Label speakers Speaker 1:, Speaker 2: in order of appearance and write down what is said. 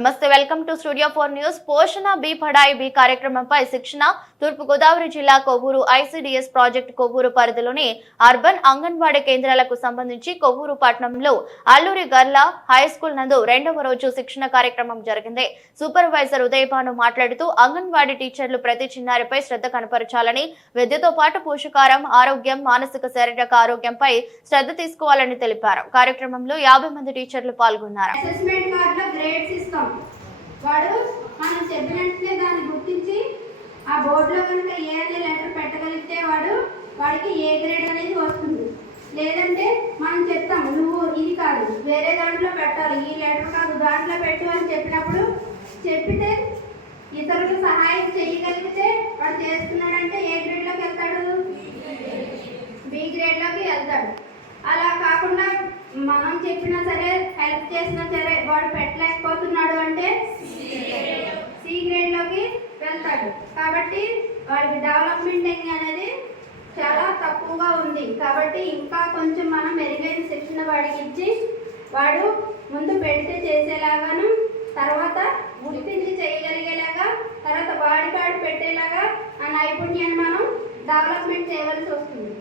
Speaker 1: నమస్తే welcome to studio four news. Poshan Bhi Padhai Bhi కార్యక్రమంపై శిక్షణ తూర్పు గోదావరి జిల్లా కొవ్వూరు ఐసిడిఎస్ ప్రాజెక్టు కొవ్వూరు పరిధిలోని అర్బన్ అంగన్వాడీ కేంద్రాలకు సంబంధించి కొవ్వూరు పట్టణంలో అల్లూరి గర్ల హై స్కూల్ నందు రెండవ రోజు శిక్షణ కార్యక్రమం జరిగింది. సూపర్వైజర్ ఉదయభాను మాట్లాడుతూ అంగన్వాడీ టీచర్లు ప్రతి చిన్నారిపై శ్రద్ధ కనపరచాలని విద్యతో పాటు పోషకారం ఆరోగ్యం మానసిక శారీరక ఆరోగ్యంపై శ్రద్ధ తీసుకోవాలని తెలిపారు. కార్యక్రమంలో యాభై మంది టీచర్లు పాల్గొన్నారు.
Speaker 2: అసెస్మెంట్ వాడు మనం చెప్పినట్లే దాన్ని గుర్తించి ఆ బోర్డులో కనుక ఏ అనే లెటర్ పెట్టగలిగితే వాడు వాడికి ఏ గ్రేడ్ అనేది వస్తుంది. లేదంటే మనం చెప్తాం నువ్వు ఇది కాదు వేరే దాంట్లో పెట్టాలి ఈ లెటర్ కాదు దాంట్లో పెట్టు అని చెప్పినప్పుడు చెప్పితే ఇతరులకు సహాయం చేయగలిగితే వాడు చేస్తున్నాడంటే ఏ గ్రేడ్లోకి వెళ్తాడు? బి గ్రేడ్లోకి వెళ్తాడు. అలా కాకుండా మనం చెప్పినా సరే వెళ్తాడు కాబట్టి వాడికి డెవలప్మెంట్ అనేది చాలా తక్కువగా ఉంది. కాబట్టి ఇంకా కొంచెం మనం మెరుగైన శిక్షణ వాడికి ఇచ్చి వాడు ముందు పెడితే చేసేలాగాను తర్వాత గుర్తించి చేయగలిగేలాగా తర్వాత వాడి వాడు పెట్టేలాగా ఆ నైపుణ్యాన్ని మనం డెవలప్మెంట్ చేయవలసి వస్తుంది.